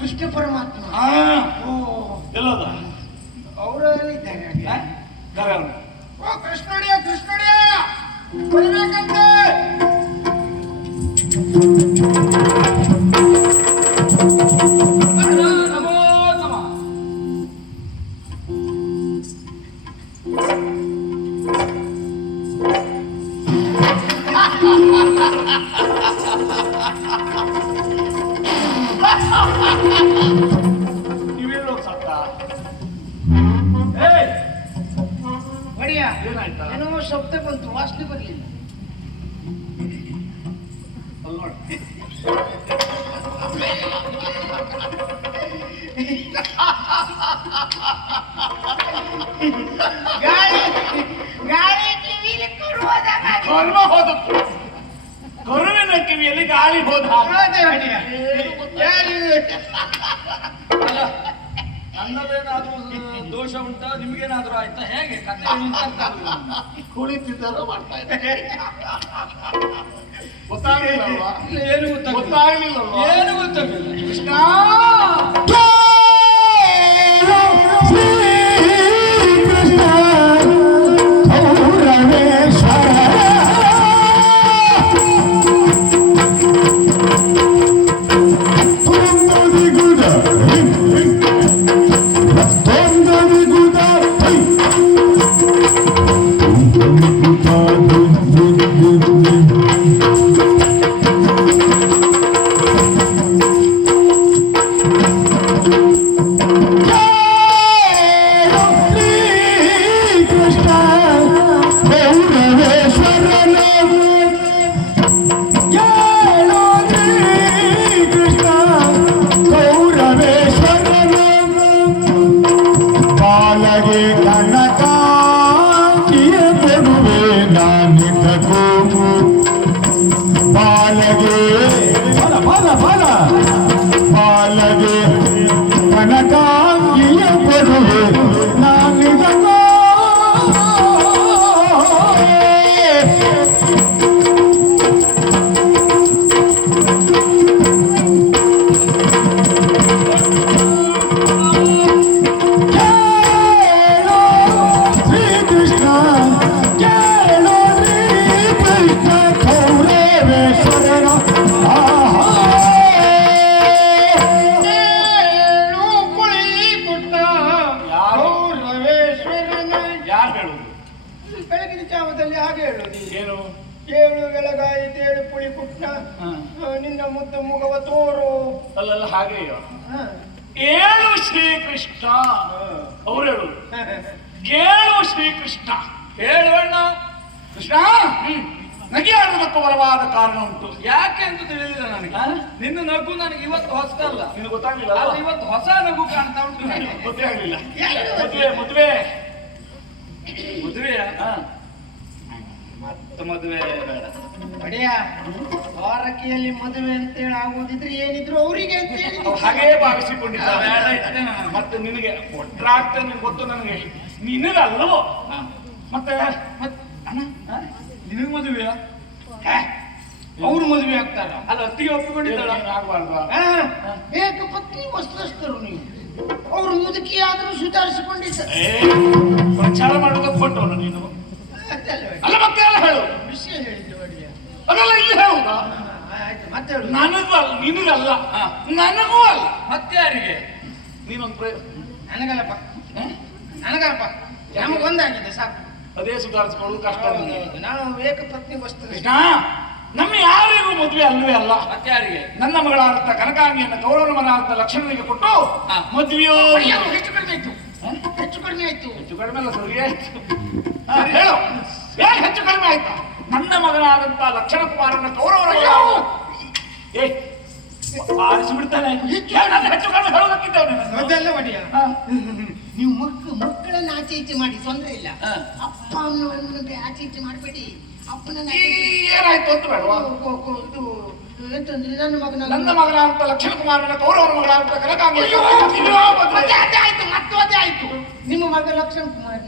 ಕೃಷ್ಣ ಪರಮಾತ್ಮ. ಅವ್ನು. ಓ. ಕೃಷ್ಣುಡಿಯ ಕೃಷ್ಣುಡಿಯ. ಬರ್ಬೇಕಂತೆ ನೀವೆಲ್ಲೋ ಸತ್ತ ಏನಾಯ್ತಾ? ಏನೋ ಶಬ್ದ ಬಂತು ವಾಸನೆ ಬರಲಿಲ್ಲ. ಗಾಳಿ ಗಾಳಿ ಕಿವಿಲಿ ಕೊಡುವುದಾಗ ಕರ್ಮ ಕರುವಿನ ಕಿವಿಯಲ್ಲಿ ಗಾಳಿ ಹೋದ ಹಾಗೆ. ಅದೇ ಒಡಿಯ ಯಾರು ಅಲ್ಲ ನನ್ನದೇನಾದ್ರೂ ದೋಷ ಉಂಟ? ನಿಮ್ಗೇನಾದ್ರೂ ಆಯ್ತಾ? ಹೇಗೆ? ಕತೆ. ಕುಳಿತಿದ್ದಾರೋ ಮಾಡ್ತಾ ಇದ್ದಾರೆ ಗೊತ್ತಾಗಲಿಲ್ಲ ಏನು ಗೊತ್ತಾಗಲಿಲ್ಲ? ಏನು ಗೊತ್ತಾಗಲಿಲ್ಲ? ಕೃಷ್ಣ! மனதாங்கிய பொருள் ಬೆಳಗಿನ ಜಾವದಲ್ಲಿ ಹಾಗೆ ಹೇಳು ಏನು? ಏಳು ಬೆಳಗಾಯಿತೇಳು ಪುಳಿ ಪುಟ್ಟ ನಿನ್ನ ಮುದ್ದು ಮುಗವ ತೋರು. ಅಲ್ಲಲ್ಲ ಹಾಗೆ. ಏಳು ಶ್ರೀಕೃಷ್ಣ. ಅವ್ರು ಹೇಳು. ಕೇಳು ಶ್ರೀಕೃಷ್ಣ. ಹೇಳುವಣ್ಣ ಕೃಷ್ಣ ನಗೆ ಆಡುವುದಕ್ಕೆ ಬಲವಾದ ಕಾರಣ ಉಂಟು. ಯಾಕೆ ಅಂತ ತಿಳಿದಿಲ್ಲ ನನಗೆ. ನಿನ್ನ ನಗು ನನಗೆ ಇವತ್ತು ಹೊಸದಲ್ಲ. ನಿನಗೆ ಗೊತ್ತಾಗ್ಲಿಲ್ಲ? ಇವತ್ತು ಹೊಸ ನಗು ಕಾಣ್ತಾ ಉಂಟು. ಗೊತ್ತೇ ಆಗ್ಲಿಲ್ಲ ಮದುವೆ. ಮದುವೆ ಮದುವೆಯ? ಮದುವೆ ಬೇಡ. ಒಡೆಯ ವಾರಕಿಯಲ್ಲಿ ಮದುವೆ ಅಂತೇಳಿ ಆಗೋದಿದ್ರೆ ಏನಿದ್ರು ಅವರಿಗೆ ಅಂತ ಹೇಳಿ ಹಾಗೇ ಭಾವಿಸಿಕೊಂಡಿದ್ದಾರೆ. ಮತ್ತೆ ನಿನಗೆ ಒಟ್ರಾಗ್ತದೆ ನಿನಗೆ ಗೊತ್ತು ನನಗೆ ನಿನಗಲ್ಲವೋ. ಮತ್ತೆ? ನಿನಗ್ ಅಣ್ಣ ನಿನಗೆ ಮದುವೆಯ? ಅವ್ರು ಮದುವೆ ಆಗ್ತಾರ. ಅಲ್ಲ ಅತ್ತಿಗೆ ಒಪ್ಪಿಕೊಂಡಿದ್ದಾಳ ಆಗ್ಬಾರ್ದು ಏಕ ಪತ್ನಿ ವಸ್ತ್ರಸ್ಥರು ನೀವು. ಅವರು ಮುದುಕಿ ಆದ್ರೂ ಸುಧಾರಿಸಿಕೊಂಡಿದ್ದಾರೆ ಪ್ರಚಾರ ಮಾಡೋದಕ್ಕೆ ಕೊಟ್ಟವನು ನೀನು. ಅಲ್ಲ ಮತ್ತೆ ಎಲ್ಲ ಹೇಳು? ವಿಷಯ ಹೇಳಿದ್ದೆ ಒಡೆಯ. ಅದೆಲ್ಲ ಇಲ್ಲಿ ಹೇಳುದಾ? ಆಯ್ತು ಮತ್ತೆ ಹೇಳು. ನನಗೂ ಅಲ್ಲ ನಿನಗಲ್ಲ. ನನಗೂ ಅಲ್ಲ. ಮತ್ತೆ ಯಾರಿಗೆ? ನೀನೊಂದು ಪ್ರಯ ನನಗಲ್ಲಪ್ಪ. ನನಗಲ್ಲಪ್ಪ. ನಮಗೊಂದಾಗಿದೆ ಸಾಕು. ಅದೇ ಸುಧಾರಿಸ್ಕೊಳ್ಳೋದು ಕಷ್ಟ ನಾನು ನಾವು ಏಕ ಪತ್ನಿ ವಸ್ತ್ರ ಕೃಷ್ಣ ನಮ್ಮ ಯಾರಿಗೂ ಮದುವೆ ಅಲ್ಲವೇ ಅಲ್ಲ. ಮತ್ತೆ ಯಾರಿಗೆ? ನನ್ನ ಮಗಳ ಅರ್ಥ ಕನಕಾಂಗಿಯನ್ನು ಗೌರವನ ಅರ್ಥ ಲಕ್ಷ್ಮಣನಿಗೆ ಕೊಟ್ಟು. ಮದುವೆಯೋ ಹೆಚ್ಚು ಕಡಿಮೆ ಆಯ್ತು. ಹೆಚ್ಚು ಕಡಿಮೆ ಆಯ್ತು. ಹೆಚ್ಚು ಕಡಿಮೆ ಅಲ್ಲ ಸರಿ ಆಯ್ತು. ಹಾ, ಹೇಳು. ಏನ್ ಹೆಚ್ಚು ಕಡಿಮೆ ಆಯ್ತಾ? ನನ್ನ ಮಗನಾದಂತ ಲಕ್ಷಣ ಕುಮಾರನ ಅಯ್ಯೋ! ಏ ಆರಿಸಿ ಬಿಡ್ತಾನೆ. ಹೆಚ್ಚು ಕಡಿಮೆ. ಹೇಳೋದಕ್ಕಿದ್ದೇವೆ ಅದೆಲ್ಲ ಒಡೆಯ. ಹಾ. ನೀವು ಮಕ್ಕ ಮಕ್ಕಳನ್ನ ಆಚೆ ಈಚೆ ಮಾಡಿ ತೊಂದ್ರೆ ಇಲ್ಲ. ಹಾ. ಅಪ್ಪ ಅನ್ನುವಂತೆ ಆಚೆ ಈಚೆ ಮಾಡಬೇಡಿ. ಅಪ್ಪನ ಈ ಏನಾಯ್ತು ಅಂತ ಬೇಡವಾ ಕೊ- ಕೊ- ಇದು ಎಂತಂದ್ರೆ ನನ್ನ ಮಗನ ನನ್ನ ಮಗನಾದಂತ ಲಕ್ಷಣ ಕುಮಾರನ ಕೌರವನ ಮಗಳಾದಂತ ಕನಕಾಂಗಿ ಅಯ್ಯೋ! ಮತ್ತೆ ಅದೇ ಆಯ್ತು ಮತ್ತೆ ಅದೇ ಆಯ್ತು. ನಿಮ್ಮ ಮಗ ಲಕ್ಷ್ಮಣ ಕುಮಾರ್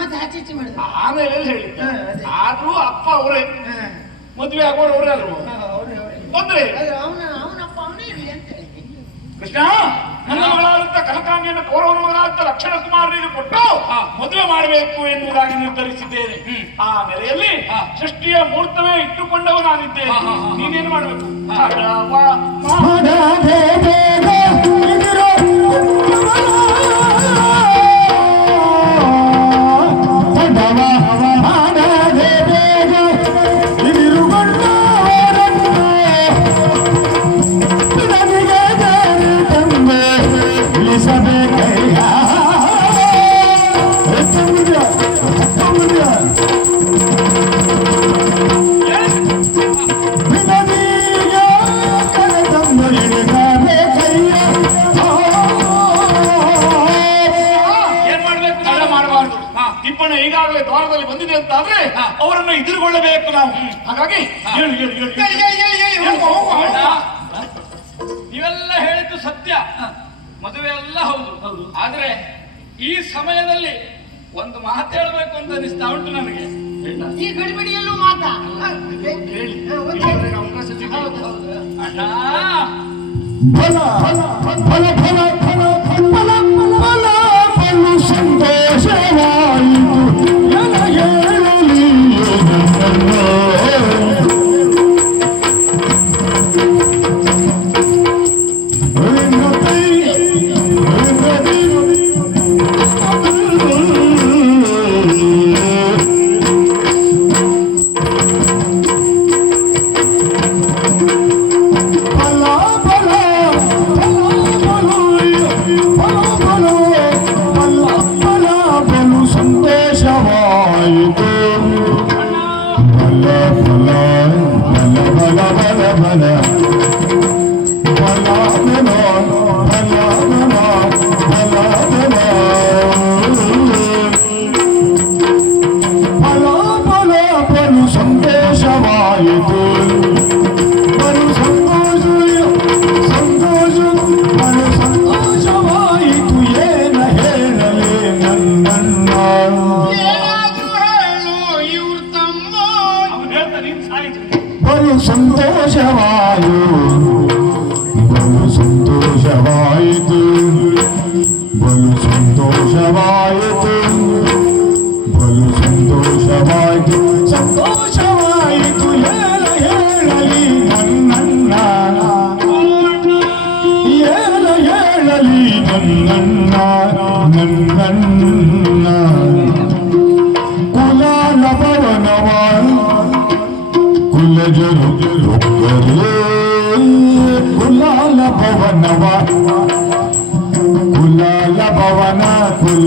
ಮತ್ತೆ ಆಚೆ ಮಾಡಿದ್ರು. ಆಮೇಲೆ ಹೇಳಿದ್ದೆ. ಆದ್ರೂ ಅಪ್ಪ ಅವರೇ. ಮದುವೆ ಆಗೋರು ಅವರೇ ಅಲ್ವ? ಆದ್ರೆ ಅವನ ಅವನಪ್ಪ ಅವನೇ ಇರ್ಲಿ ಅಂತ ಹೇಳಿ. ಕೃಷ್ಣ ನನ್ನ ಮಗಳಾದಂತ ಕನಕಾಂಗಿಯನ್ನು ಕೌರವನ ಮಗಳಾದಂತ ಲಕ್ಷಣ ಕುಮಾರನಿಗೆ ಕೊಟ್ಟು ಮದುವೆ ಮಾಡಬೇಕು ಎನ್ನುವುದಾಗಿ ನಿರ್ಧರಿಸಿದ್ದೇನೆ. ಆ ನೆಲೆಯಲ್ಲಿ ಸೃಷ್ಟಿಯ ಮೂರ್ತವೇ ಇಟ್ಟುಕೊಂಡವ ನಾನಿದ್ದೇನೆ ನೀನೇನು ಮಾಡಬೇಕು? ಎದುರುಗೊಳ್ಳಬೇಕು ನಾವು ಹಾಗಾಗಿ. ಅಣ್ಣ, ನೀವೆಲ್ಲ ಹೇಳಿದ್ದು ಸತ್ಯ ಮದುವೆ ಎಲ್ಲ ಹೌದು ಆದ್ರೆ ಈ ಸಮಯದಲ್ಲಿ ಒಂದು ಮಾತು ಹೇಳ್ಬೇಕು ಅಂತ ಅನಿಸ್ತಾ ಉಂಟು ನನಗೆ ಈ ಗಡಿಬಿಡಿಯಲ್ಲೂ ಮಾತಾ ಹಾ,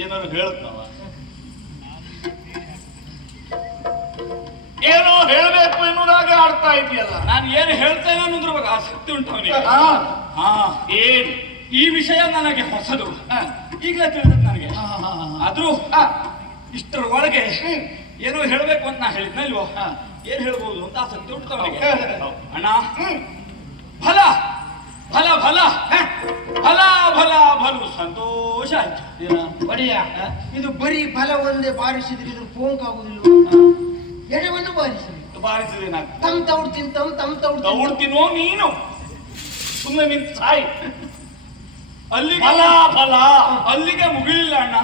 ಏನಾದ್ರು ಹೇಳುತ್ತವ ಏನೋ ಹೇಳಬೇಕು ಎನ್ನುವುದಾಗ ಆಡ್ತಾ ಇದೆಯಲ್ಲ. ನಾನು ಏನು ಹೇಳ್ತೇನೆ ಅನ್ನೋದ್ರ ಬಗ್ಗೆ ಆಸಕ್ತಿ ಉಂಟು ಅವನಿಗೆ. ಹಾ. ಹಾ. ಏನು? ಈ ವಿಷಯ ನನಗೆ ಹೊಸದು. ಈಗ ತಿಳಿದ ನನಗೆ. ಆದ್ರೂ ಇಷ್ಟರ ಒಳಗೆ ಏನೋ ಹೇಳ್ಬೇಕು ಅಂತ ನಾ ಹೇಳಿದ್ನ ಇಲ್ವೋ ಏನ್ ಹೇಳ್ಬೋದು ಅಂತ ಆಸಕ್ತಿ ಉಂಟು ಅವನಿಗೆ. ಅಣ್ಣ ಫಲ. ಫಲ ಫಲ ಫಲ ಫಲ ಫಲು. ಸಂತೋಷ ಆಯ್ತು. ಒಡೆಯ? ಇದು ಬರೀ ಫಲ ಒಂದೇ ಬಾರಿಸಿದ್ರೆ ಇದು ಪೋಂಕ್ ಆಗುದಿಲ್ಲ ಎಡವನ್ನು ಬಾರಿಸಿ ಬಾರಿಸಿದೇನಾಗ್ತದೆ ತಮ್ ತೌಡ್ ತಿನ್ ತಮ್ ತೌಡ್ ತಗೊಳ್ತೀನೋ ನೀನು? ಸುಮ್ಮನೆ ನಿನ್ ಸಾಯಿ ಅಲ್ಲಿ ಫಲ ಫಲ. ಅಲ್ಲಿಗೆ ಮುಗಿಲಿಲ್ಲ ಅಣ್ಣ.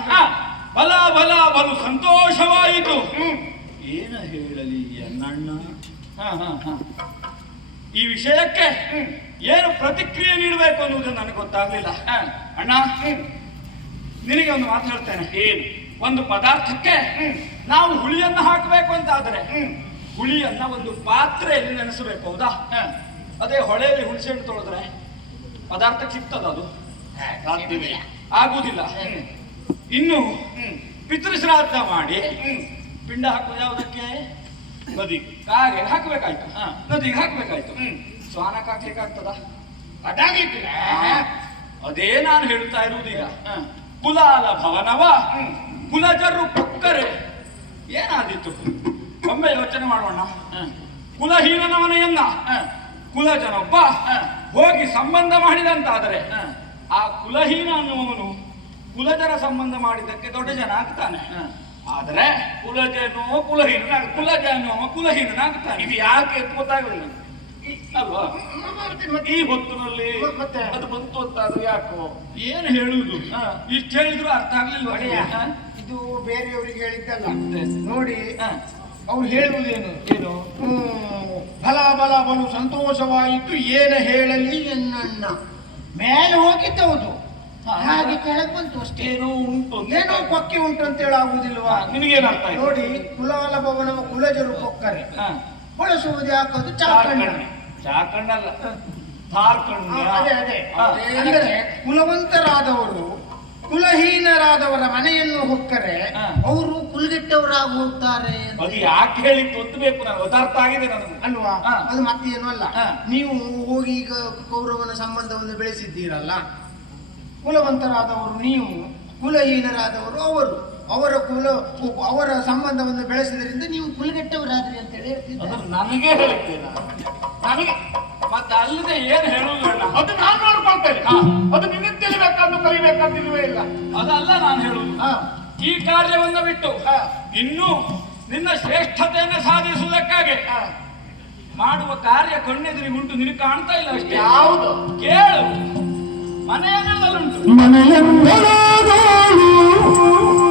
ಫಲ ಫಲ ಬಲು ಸಂತೋಷವಾಯಿತು. ಏನ ಹೇಳಲಿ ಅಣ್ಣಣ್ಣ? ಈ ವಿಷಯಕ್ಕೆ ಏನು ಪ್ರತಿಕ್ರಿಯೆ ನೀಡಬೇಕು ಅನ್ನುವುದು ನನಗೆ ಗೊತ್ತಾಗ್ಲಿಲ್ಲ. ಅಣ್ಣ ನಿನಗೆ ಒಂದು ಮಾತು ಹೇಳ್ತೇನೆ. ಏನು? ಒಂದು ಪದಾರ್ಥಕ್ಕೆ ನಾವು ಹುಳಿಯನ್ನು ಹಾಕಬೇಕು ಅಂತ ಆದರೆ ಹುಳಿಯನ್ನ ಒಂದು ಪಾತ್ರೆಯಲ್ಲಿ ನೆನೆಸಬೇಕು ಹೌದಾ? ಅದೇ ಹೊಳೆಯಲ್ಲಿ ಹುಣಸೆಹಣ್ಣು ತೊಳೆದ್ರೆ ಪದಾರ್ಥಕ್ಕೆ ಸಿಗ್ತದ ಅದು? ಸಾಧ್ಯವೇ. ಆಗುವುದಿಲ್ಲ ಇನ್ನು ಪಿತೃಶ್ರಾದ್ದ ಮಾಡಿ ಪಿಂಡ ಹಾಕುವುದು ಯಾವುದಕ್ಕೆ? ನದಿ ಕಾಗೆ ಹಾಕಬೇಕಾಯ್ತು. ನದಿಗೆ ಹಾಕ್ಬೇಕಾಯ್ತು. ಸ್ವಾನಕ್ಕೆ ಹಾಕ್ಲಿಕ್ಕೆ ಆಗ್ತದ ಅದೇ ನಾನು ಹೇಳ್ತಾ ಇರುವುದೀಗ. ಕುಲಾಲ ಭವನವ ಕುಲಜರು ಪಕ್ಕರೆ. ಏನಾದಿತ್ತು ಒಮ್ಮೆ ಯೋಚನೆ ಮಾಡೋಣ. ಕುಲಹೀನನ ಮನೆಯನ್ನ ಕುಲಜನೊಬ್ಬ ಹೋಗಿ ಸಂಬಂಧ ಮಾಡಿದಂತಾದರೆ ಆ ಕುಲಹೀನ ಅನ್ನುವನು ಕುಲಜರ ಸಂಬಂಧ ಮಾಡಿದ್ದಕ್ಕೆ ದೊಡ್ಡ ಜನ ಆಗ್ತಾನೆ. ಆದರೆ ಕುಲಜನೋ ಕುಲಹೀನ ಕುಲಜನೋ ಕುಲಹೀನನಾಗ್ತಾನೆ. ಇದು ಯಾಕೆ ಅಂತ ಗೊತ್ತಾಗಲಿಲ್ಲ? ಅಲ್ವಾ? ಈ ಹೊತ್ತಿನಲ್ಲಿ ಮತ್ತೆ? ಅದು ಬಂತು ಅಂತ ಅದು ಯಾಕೋ? ಏನು ಹೇಳುವುದು ಇಷ್ಟು ಹೇಳಿದ್ರು ಅರ್ಥ ಆಗ್ಲಿಲ್ಲ ಒಡೆಯ ಇದು ಬೇರೆಯವರಿಗೆ ಹೇಳಿದ್ದಲ್ಲ. ನೋಡಿ. ಅವ್ರು ಹೇಳುವುದೇನು? ಏನು? ಫಲ ಬಲ ಬಲು ಸಂತೋಷವಾಯಿತು ಏನ ಹೇಳಲಿ ಎನ್ನಣ್ಣ. ಮೇಲೆ ಹೋಗಿದ್ದು ಹೌದು. ಹಾಗೆ ಕೆಳಗೆ ಬಂತು ಅಷ್ಟೇ. ಏನೋ ಉಂಟು. ಏನೋ ಕೊಕ್ಕೆ ಉಂಟು ಅಂತ ಹೇಳಿ ಆಗುದಿಲ್ವಾ ನಿನಗೇನ್ ಅರ್ಥ ಆಯ್ತು? ನೋಡಿ ಕುಲಾಲ ಭವನವ ಕುಲಜರು ಕೊಕ್ಕರೆ. ಬಳಸುವುದು ಯಾಕದು ಚಾಕಣ್ಣ. ಚಾಕಣ್ಣಲ್ಲ ತಾರ್ಕಣ್ಯ ಅದೇ ಅದೇ. ಹಾ. ಅಂದರೆ ಕುಲವಂತರಾದವರು ಕುಲಹೀನರಾದವರ ಮನೆಯನ್ನು ಹೊಕ್ಕರೆ ಅವರು ಕುಲಗೆಟ್ಟವರಾಗಿ ಹೋಗ್ತಾರೆ. ಅದು ಯಾಕೆ ಹೇಳಿ ಗೊತ್ತಬೇಕು ನಾನು ಅದಾರ್ಥ ಆಗಿದೆ ನನಗೆ. ಅಲ್ವಾ? ಅದು ಮತ್ತೆ ಏನು ಅಲ್ಲ. ನೀವು ಹೋಗಿ ಈಗ ಕೌರವನ ಸಂಬಂಧವನ್ನು ಬೆಳೆಸಿದ್ದೀರಲ್ಲ ಕುಲವಂತರಾದವರು ನೀವು ಕುಲಹೀನರಾದವರು ಅವರು. ಅವರ ಕುಲ ಅವರ ಸಂಬಂಧವನ್ನು ಬೆಳೆಸಿದ್ರಿಂದ ನೀವು ಕುಲಗೆಟ್ಟವರಾದ್ರಿ ಅಂತ ಹೇಳಿ ಅದು ನನಗೆ ಹೇಳಿದ್ದೇನೆ ನನಗೆ ಮತ್ತೆ ಅಲ್ಲದೆ ಏನ್ ಹೇಳುವುದು ಅಣ್ಣ ಅದು ನಾನು ನೋಡ್ಕೊಳ್ತೇನೆ. ಅದು ನಿನ್ನ ತಿಳಿಬೇಕಂದು ಕಲಿಬೇಕಂತಿಲ್ವೇ ಇಲ್ಲ. ಅದಲ್ಲ ನಾನು ಹೇಳುವುದು ಹಾ. ಈ ಕಾರ್ಯವನ್ನು ಬಿಟ್ಟು ಹಾ. ಇನ್ನು ನಿನ್ನ ಶ್ರೇಷ್ಠತೆಯನ್ನು ಸಾಧಿಸುವುದಕ್ಕಾಗಿ ಹಾ. ಮಾಡುವ ಕಾರ್ಯ ಕಣ್ಣೆದುರಿಗುಂಟು ನಿನಗೆ ಕಾಣ್ತಾ ಇಲ್ಲ ಅಷ್ಟೇ? ಯಾವುದು? ಕೇಳು. ಮನೆಯಲ್ಲಿ ಮನೆಯಂದರಾದೋಳು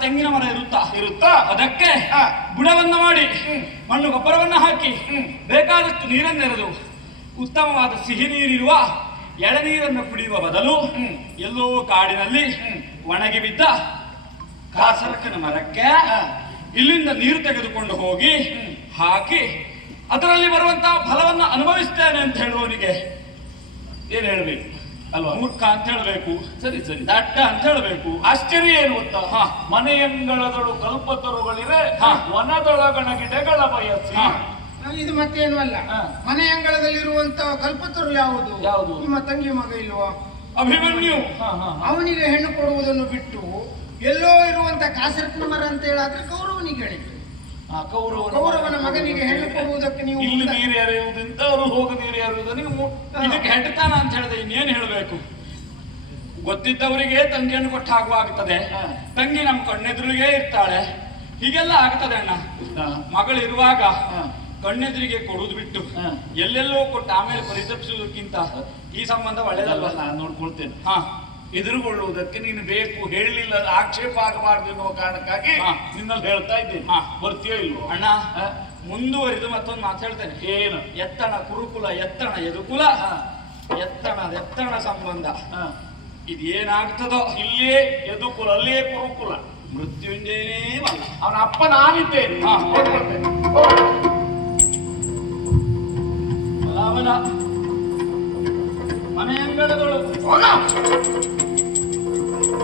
ತೆಂಗಿನ ಮರ ಇರುತ್ತಾ? ಇರುತ್ತಾ? ಅದಕ್ಕೆ ಬುಡವನ್ನು ಮಾಡಿ ಮಣ್ಣು ಗೊಬ್ಬರವನ್ನ ಹಾಕಿ ಬೇಕಾದಷ್ಟು ನೀರನ್ನೆರೆದು ಉತ್ತಮವಾದ ಸಿಹಿ ನೀರಿರುವ ಎಳನೀರನ್ನು ಕುಡಿಯುವ ಬದಲು ಎಲ್ಲೋ ಕಾಡಿನಲ್ಲಿ ಒಣಗಿ ಬಿದ್ದ ಕಾಸರಕನ ಮರಕ್ಕೆ ಇಲ್ಲಿಂದ ನೀರು ತೆಗೆದುಕೊಂಡು ಹೋಗಿ ಹಾಕಿ ಅದರಲ್ಲಿ ಬರುವಂತಹ ಫಲವನ್ನು ಅನುಭವಿಸ್ತೇನೆ ಅಂತ ಹೇಳುವವನಿಗೆ ಏನು ಹೇಳ್ಬೇಕು? ಅಲ್ವಾ? ಮೂರ್ಖ ಅಂತ ಹೇಳಬೇಕು. ಸರಿ ಸರಿ. ದಡ್ಡ ಅಂತ ಹೇಳಬೇಕು. ಆಶ್ಚರ್ಯ ಏನು ಗೊತ್ತ ಹಾ. ಮನೆಯಂಗಳದಳು ಕಲ್ಪತರುಗಳಿವೆ ಹಾ. ವನದೊಳಗಣ ಗಿಡಗಳ ಬಯಸಿ. ಇದು ಮತ್ತೇನು ಅಲ್ಲ. ಮನೆ ಅಂಗಳದಲ್ಲಿರುವಂತ ಕಲ್ಪತರು ಯಾವುದು? ಯಾವುದು? ನಿಮ್ಮ ತಂಗಿ ಮಗ ಇಲ್ವಾ? ಅಭಿಮನ್ಯು. ಹಾ, ಹಾ, ಹಾ. ಅವನಿಗೆ ಹೆಣ್ಣು ಕೊಡುವುದನ್ನು ಬಿಟ್ಟು ಎಲ್ಲೋ ಇರುವಂತ ಕಾಸರತ್ನ ಮರ ಅಂತ ಹೇಳಾದ್ರೆ ಗೌರವನಿಗೆ ಹೇಳಿದ್ರು ಆ, ಕೌರವನ ಕೌರವನ ಮಗನಿಗೆ ಹೆಣ್ಣು ಕೊಡುವುದಕ್ಕೆ ನೀವು ಇಲ್ಲಿ ನೀರು ಎರೆಯುವುದರಿಂದ ಅವರು ಹೋಗ ನೀರು ಎರೆಯುವುದು. ನೀವು ಇದಕ್ಕೆ ಹೆಡ್ತಾನ ಅಂತ ಹೇಳಿದೆ ಇನ್ನೇನು ಹೇಳಬೇಕು? ಗೊತ್ತಿದ್ದವರಿಗೆ ತಂಗಿಯನ್ನು ಕೊಟ್ಟ ಹಾಗು ಆಗ್ತದೆ. ತಂಗಿ ನಮ್ಮ ಕಣ್ಣೆದುರಿಗೆ ಇರ್ತಾಳೆ. ಹೀಗೆಲ್ಲ ಆಗ್ತದೆ ಅಣ್ಣ. ಮಗಳು ಮಗಳಿರುವಾಗ. ಕಣ್ಣೆದುರಿಗೆ ಕೊಡುವುದು ಬಿಟ್ಟು ಎಲ್ಲೆಲ್ಲೋ ಕೊಟ್ಟು ಆಮೇಲೆ ಪರಿತಪಿಸುವುದಕ್ಕಿಂತ ಈ ಸಂಬಂಧ ಒಳ್ಳೇದಲ್ವ? ಅಲ್ವಲ್ಲ ನಾನು ನೋಡ್ಕೊಳ್ತೇನೆ. ಹಾ. ಎದುರುಗೊಳ್ಳುವುದಕ್ಕೆ ನೀನು ಬೇಕು ಹೇಳಲಿಲ್ಲ ಆಕ್ಷೇಪ ಆಗಬಾರ್ದು ಎನ್ನುವ ಕಾರಣಕ್ಕಾಗಿ. ನಿನ್ನಲ್ಲಿ ಹೇಳ್ತಾ ಇದ್ದೀನಿ. ಬರ್ತೀಯೋ ಇಲ್ವೋ? ಅಣ್ಣ? ಮುಂದುವರಿದು ಮತ್ತೊಂದು ಮಾತು ಹೇಳ್ತೇನೆ. ಏನು? ಎತ್ತಣ ಕುರುಕುಲ ಎತ್ತಣ ಎದುಕುಲ. ಹಾ. ಎತ್ತಣ ಎತ್ತಣ ಸಂಬಂಧ. ಇದೇನಾಗ್ತದೋ ಇಲ್ಲೇ ಎದುಕುಲ ಅಲ್ಲಿಯೇ ಕುರುಕುಲ. ಮೃತ್ಯುಂಜಯನೇ ಅವನ ಅಪ್ಪ ನಾನಿದ್ದೇನೆ. ಅವನ. ಮನೆಯಂಗಳದೊಳಗೆ ಹೋಗ.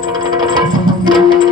Thank you.